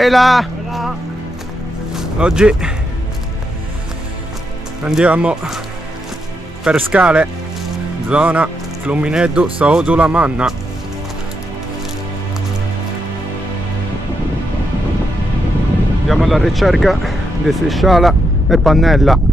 Ehi là! Oggi andiamo per scale, zona Fluminense Sulaiman. Andiamo alla ricerca di Sciala e Pannella.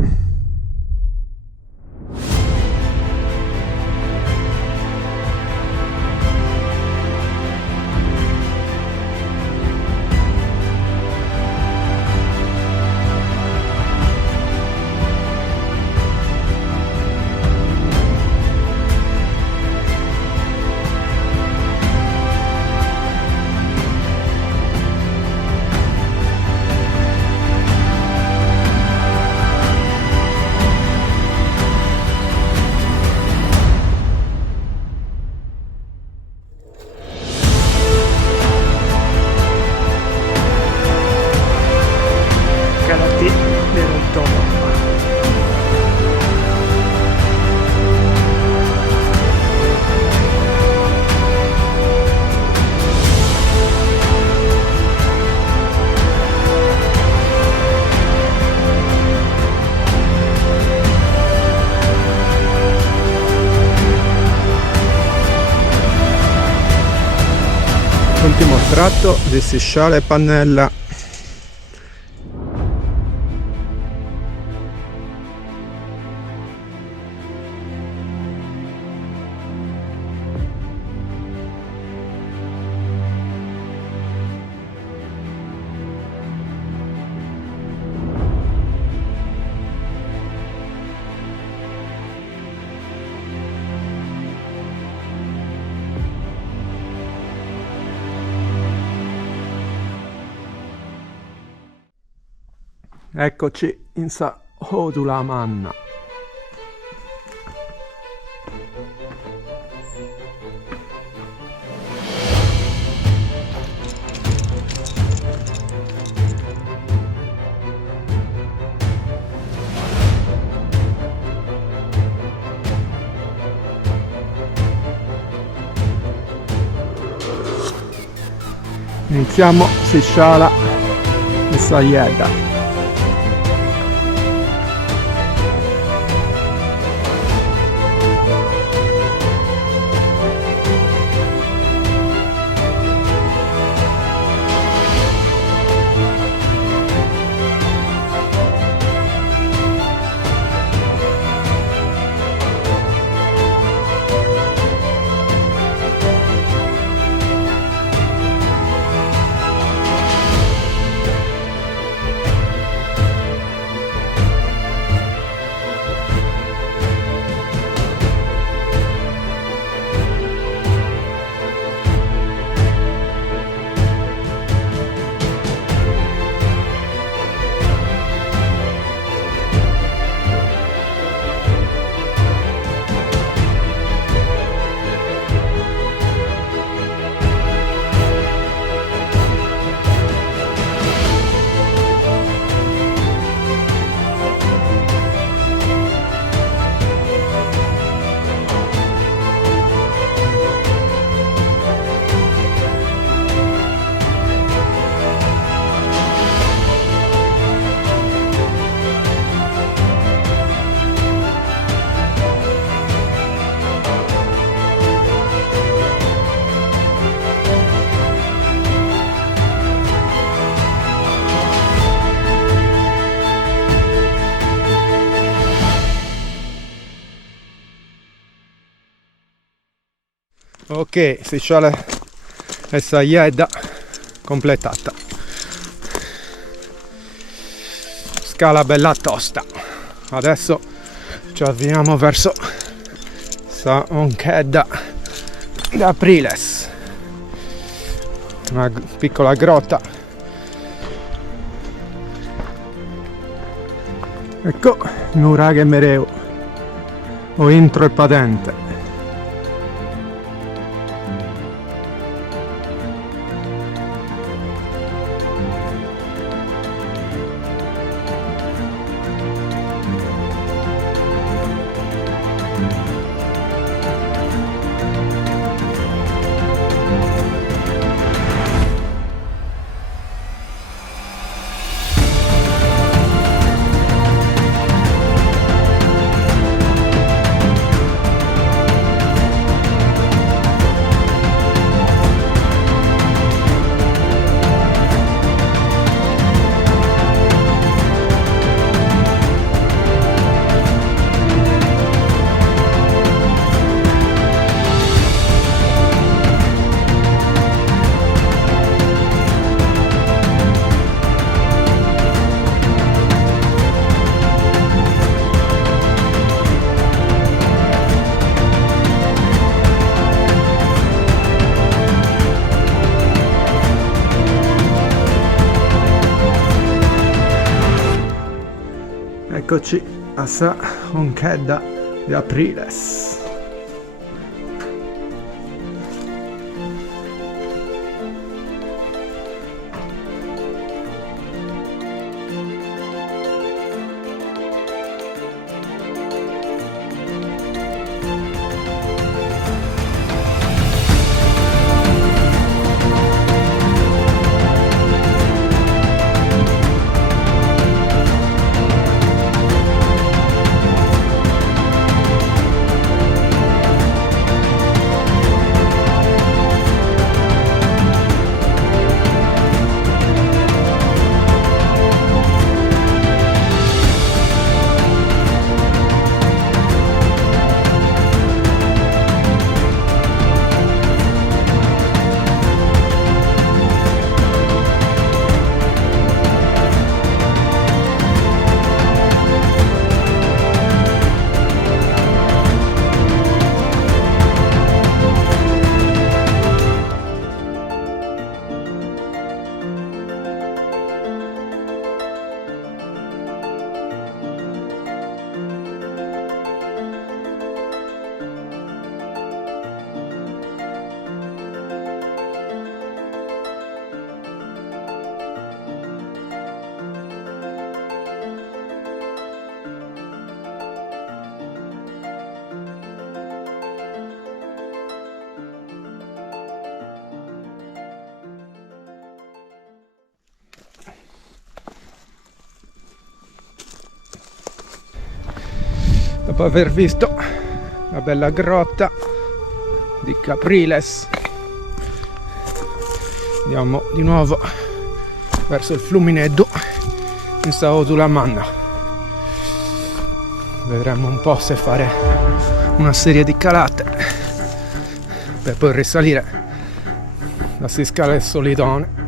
Ultimo tratto di Sciala e Pannella. Eccoci in Sulaiman. Iniziamo Sciala e Sayeda. Ok, Sciala e Sayeda completata. Scala bella tosta. Adesso ci avviamo verso Saonchedda d'Apriles, una piccola grotta. Ecco, Nuraghe Mereu o intro e patente. Eccoci a Sa Onchedda di Apriles. Dopo aver visto la bella grotta di Capriles, andiamo di nuovo verso il Flumineddu in Sao Dulamanna. Vedremo un po' se fare una serie di calate per poi risalire la si scala il Solidone.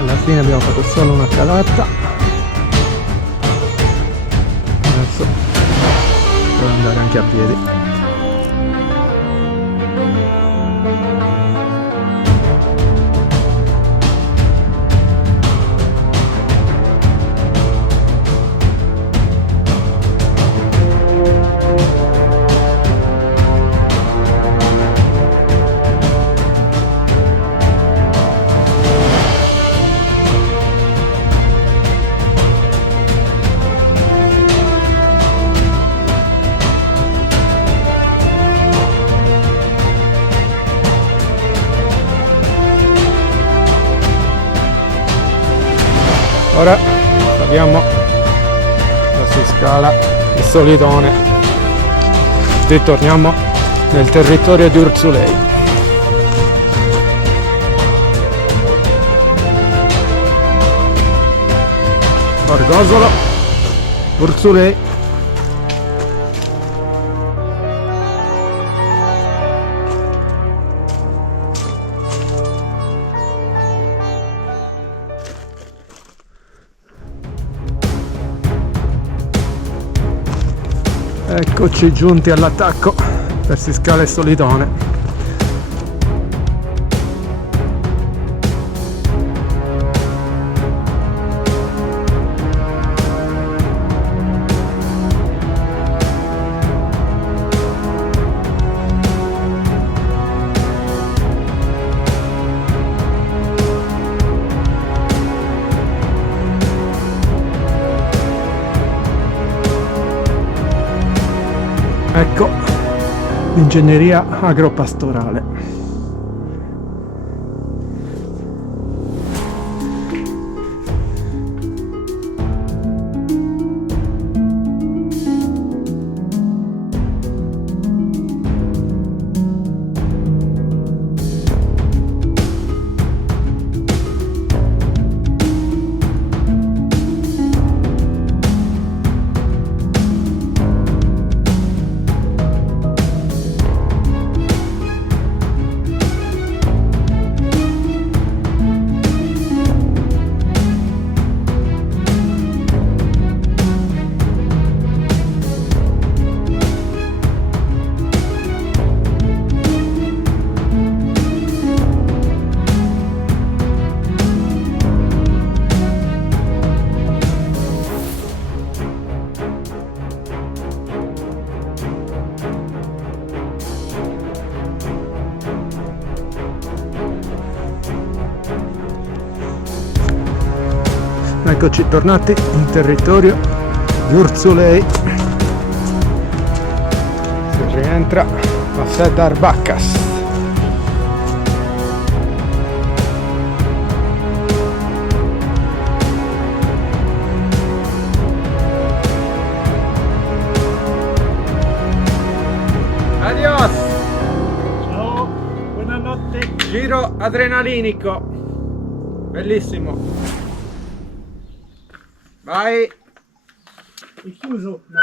Alla fine abbiamo fatto solo una calata. Adesso devo andare anche a piedi. Ora saliamo, si scala il Solidone, ritorniamo nel territorio di Urzulei. Orgosolo, Urzulei. Eccoci giunti all'attacco per si scala il Solidone. Ecco l'ingegneria agropastorale. Eccoci tornati in territorio di Urzulei. Si rientra a Cedar Bacchus. Adios! Ciao, buonanotte. Giro adrenalinico. Bellissimo. Vai! È chiuso? No.